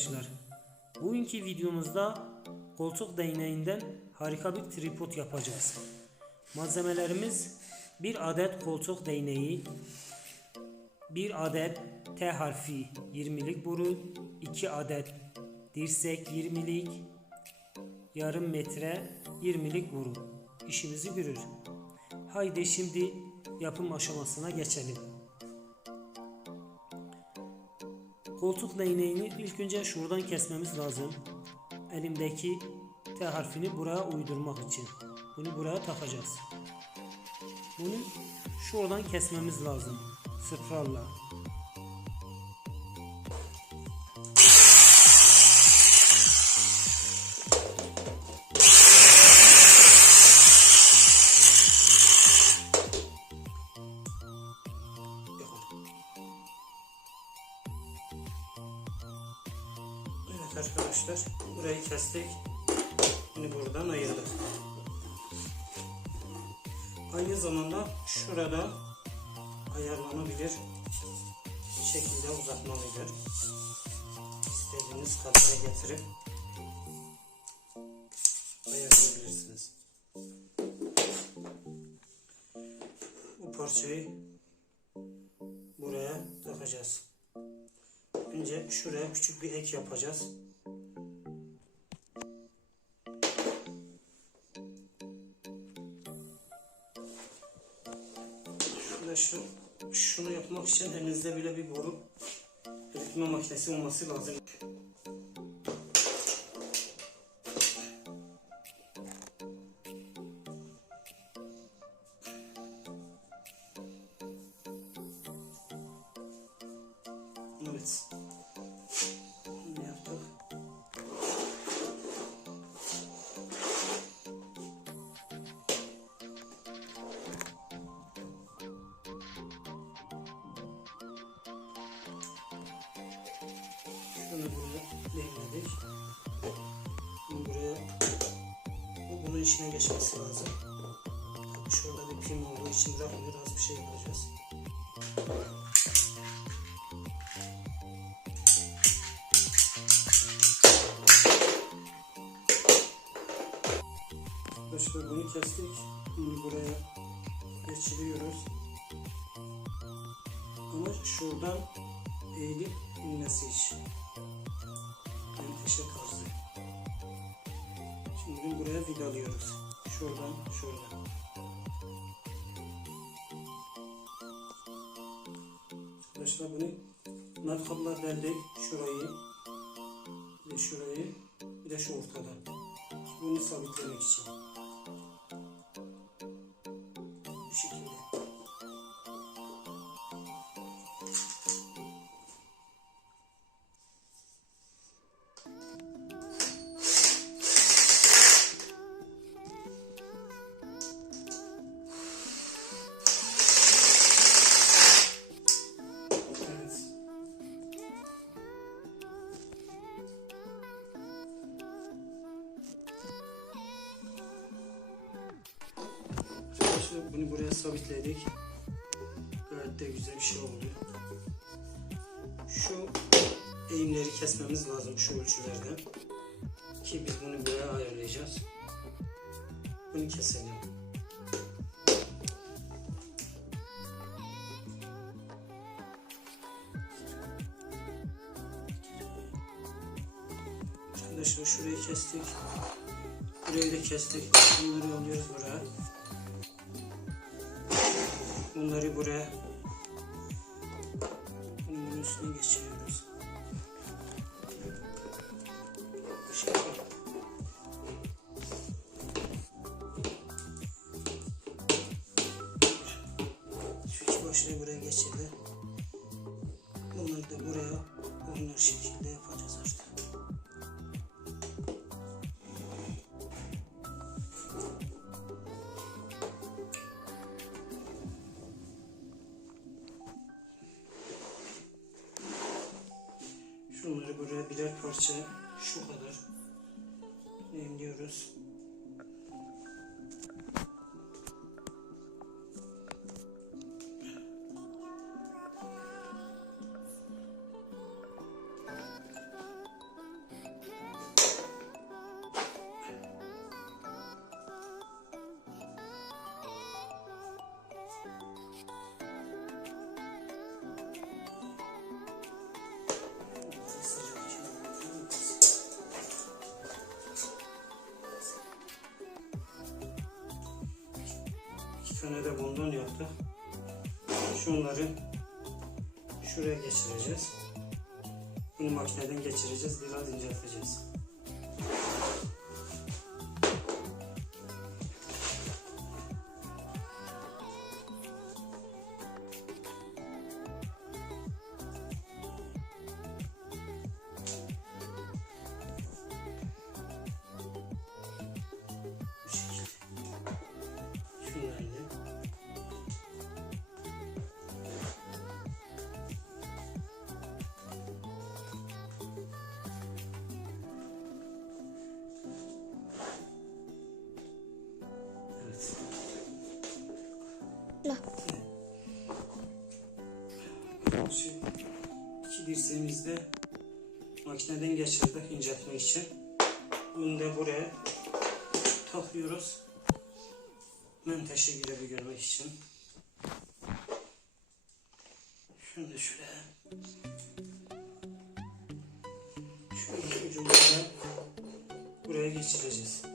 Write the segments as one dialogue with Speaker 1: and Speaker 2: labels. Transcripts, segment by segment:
Speaker 1: Arkadaşlar. Bugünkü videomuzda koltuk değneğinden harika bir tripod yapacağız. Malzemelerimiz bir adet koltuk değneği, bir adet T harfi 20'lik boru, 2 adet dirsek 20'lik, yarım metre 20'lik boru. İşimizi görür. Haydi şimdi yapım aşamasına geçelim. Koltuk değneğini ilk önce şuradan kesmemiz lazım. Elimdeki T harfini buraya uydurmak için. Bunu buraya takacağız. Bunu şuradan kesmemiz lazım. Sıfırla. Kestik. Bunu buradan ayırdık. Aynı zamanda şurada ayarlanabilir şekilde uzatmalıdır. İstediğiniz kadara getirip ayarlayabilirsiniz. Bu parçayı buraya takacağız. Önce şuraya küçük bir ek yapacağız. Yapmak için elinizde bile bir boru eritme makinesi olması lazım. Evet. Buraya değmedik. Bunu buraya bu bunun içine geçmesi lazım. Şurada bir pim olduğu için bırakmıyor. Az bir şey yapacağız. Arkadaşlar bunu kestik. Bunu buraya geçiriyoruz. Ama şuradan eğilip inmesi için. Menteşe tarzı. Şimdi buraya vidalıyoruz. Şuradan şuradan. Arkadaşlar bunu matkapla deldik. Şurayı ve şurayı bir de şu ortadan. Bunu sabitlemek için. Arkadaşlar bunu buraya sabitledik. Gayet de güzel bir şey oldu. Şu eğimleri kesmemiz lazım şu ölçülerden. Ki biz bunu buraya ayarlayacağız. Bunu keselim. Arkadaşlar şurayı kestik. Burayı da kestik. Bunları alıyoruz buraya. Bunları buraya bunun üstüne geçiriyoruz. Buraya birer parça şu kadar nemliyoruz. Tane de bundan yaptık. Şunları şuraya geçireceğiz. Bunu makineden geçireceğiz. Biraz incelteceğiz.
Speaker 2: La.
Speaker 1: Şu iki dirseğimizi de makineden geçirdik inceltmek için. Bunu da buraya takıyoruz. Menteşe gibi görmek için. Şunu da şuraya. Şu iki ucunu da buraya geçireceğiz.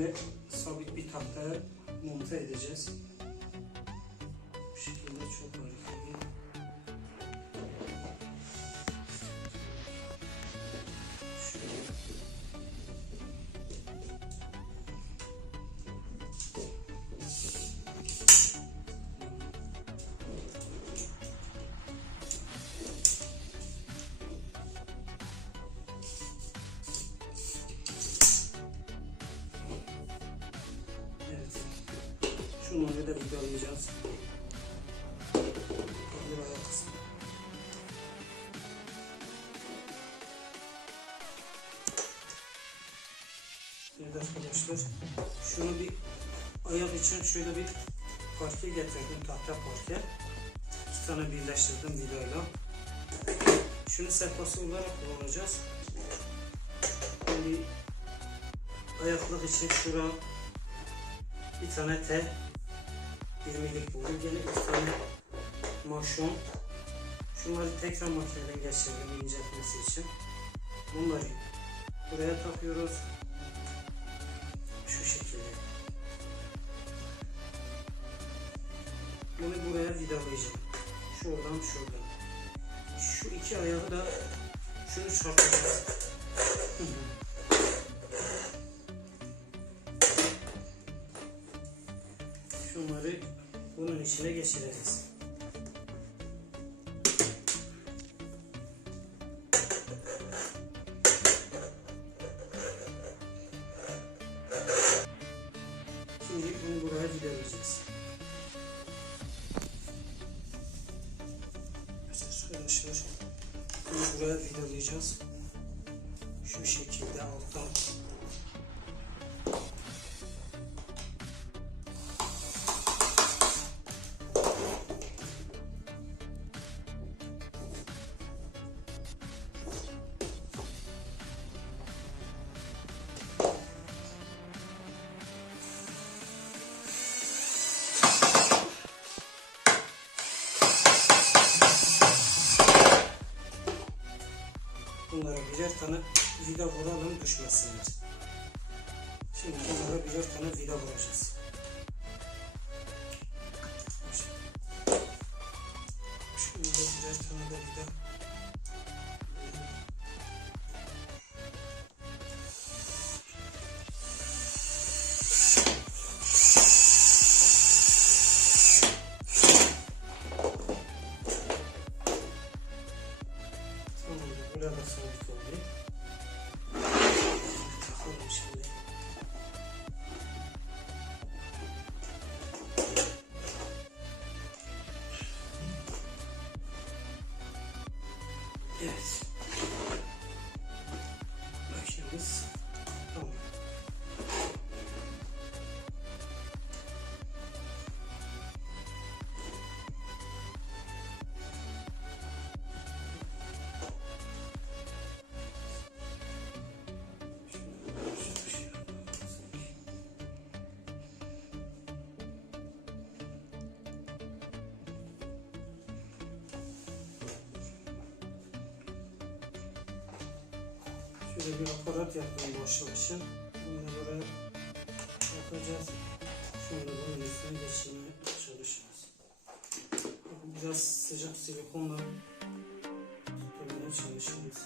Speaker 1: Da sabit bir tahtaya monte edeceğiz. Bu şekilde çok harika Kısmı. Evet arkadaşlar. Şunu bir ayak için şöyle bir parke getirdim. Tahta parke. İki tane birleştirdim vidayla. Şunu sehpası olarak kullanacağız. Şimdi ayaklık için şura bir tane T 20'lik buldum. Gene iki tane maşon. Şunları tekrar makineden geçirdim inceltmesi için. Bunları buraya takıyoruz. Şu şekilde. Bunu buraya vidalayacağım. Şuradan şuradan. Şu iki ayağı da şunu çarpacağız. Şunları bunun içine geçireceğiz. Şimdi bunu buraya vidalayacağız. Arkadaşlar bunu buraya vidalayacağız. Şu şekilde alttan tane vida vuralım düşmesinler. Şimdi bunlara birer tane vida vuracağız. Şurada birer tane de vida. Şöyle bir aparat boşluk için. Bunu buraya yapacağız. Şöyle bunun üstüne geçirmeye çalışacağız. Biraz sıcak silikonla tutmaya çalışıyoruz.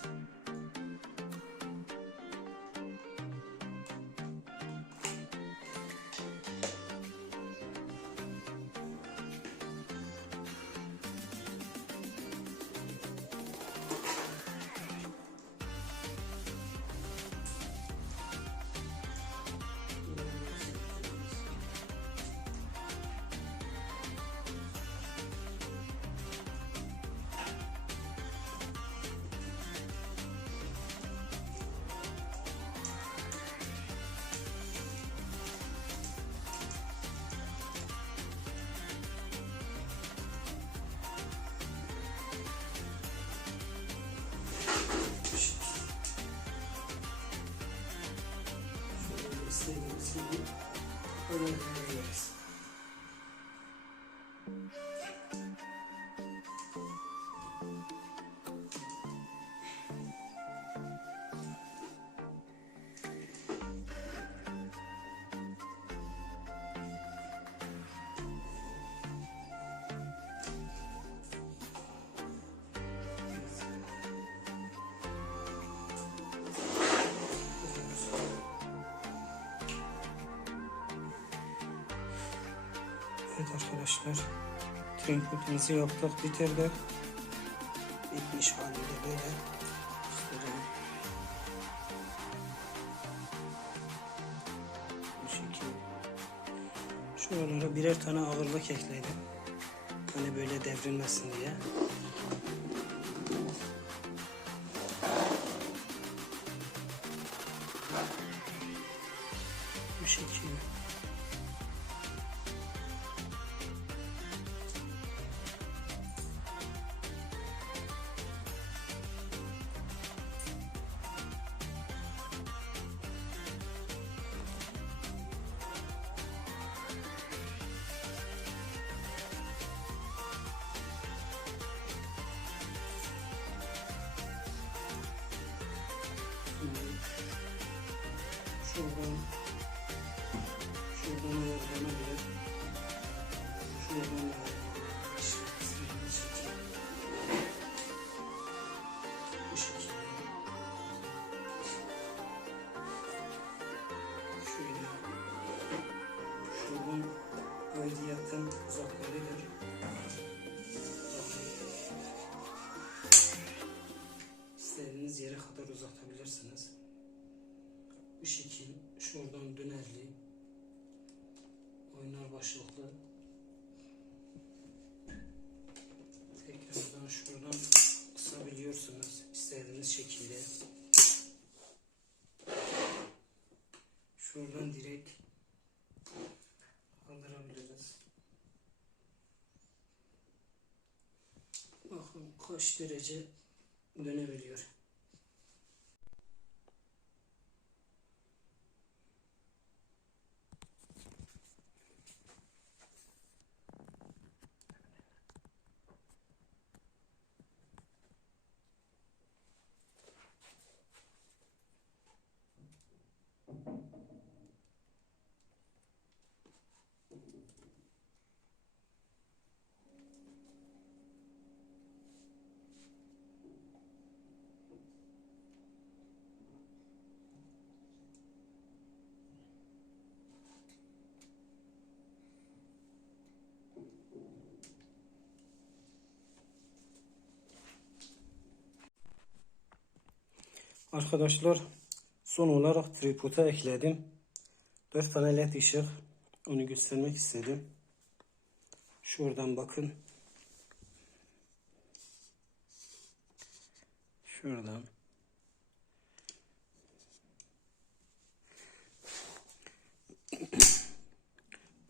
Speaker 1: Thank you. Evet arkadaşlar. Trinkutimizi yaptık bitirdik. Bitmiş halinde böyle. göstereyim. Bu şekil. Şuralara birer tane ağırlık ekledim. Hani böyle devrilmesin diye. Bu şekil. Şuradan kısabiliyorsunuz istediğiniz şekilde. Şuradan direkt kaldırabiliriz. Bakın kaç derece dönebiliyor Arkadaşlar son olarak tripoda ekledim. 4 tane led ışık. Onu göstermek istedim. Şuradan bakın. Şuradan.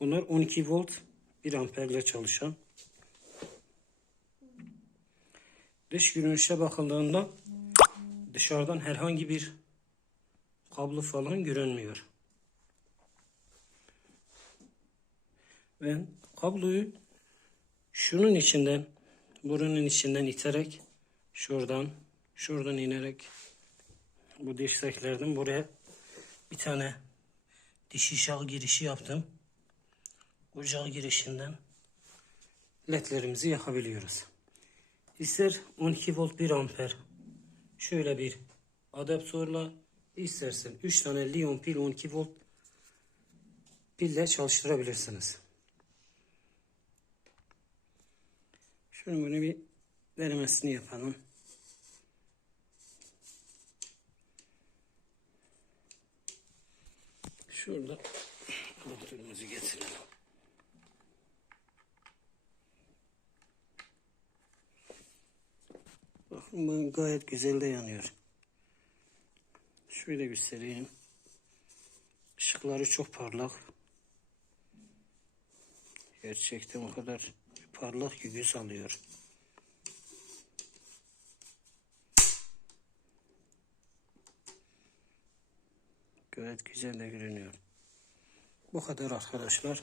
Speaker 1: Bunlar 12 volt 1 amperle çalışan. Dış görünüşe bakıldığında dışarıdan herhangi bir kablo falan görünmüyor. Ben kabloyu şunun içinden burunun içinden iterek şuradan şuradan inerek Bu dirseklerden buraya bir tane dişi şal girişi yaptım. Şal girişinden ledlerimizi yakabiliyoruz. İster 12 volt 1 amper şöyle bir adaptörle istersen 3 tane liyon pil 12 volt pille çalıştırabilirsiniz. Şöyle bunu bir denemesini yapalım. Şurada adaptörümüzü getirelim. Bakın gayet güzel de yanıyor. Şöyle göstereyim. Işıkları çok parlak. Gerçekten o kadar parlak ki göz alıyor. Gayet güzel de görünüyor. Bu kadar arkadaşlar.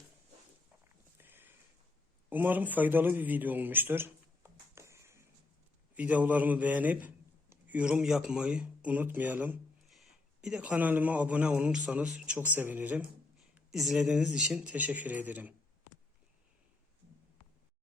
Speaker 1: Umarım faydalı bir video olmuştur. Videolarımı beğenip yorum yapmayı unutmayalım. Bir de kanalıma abone olursanız çok sevinirim. İzlediğiniz için teşekkür ederim.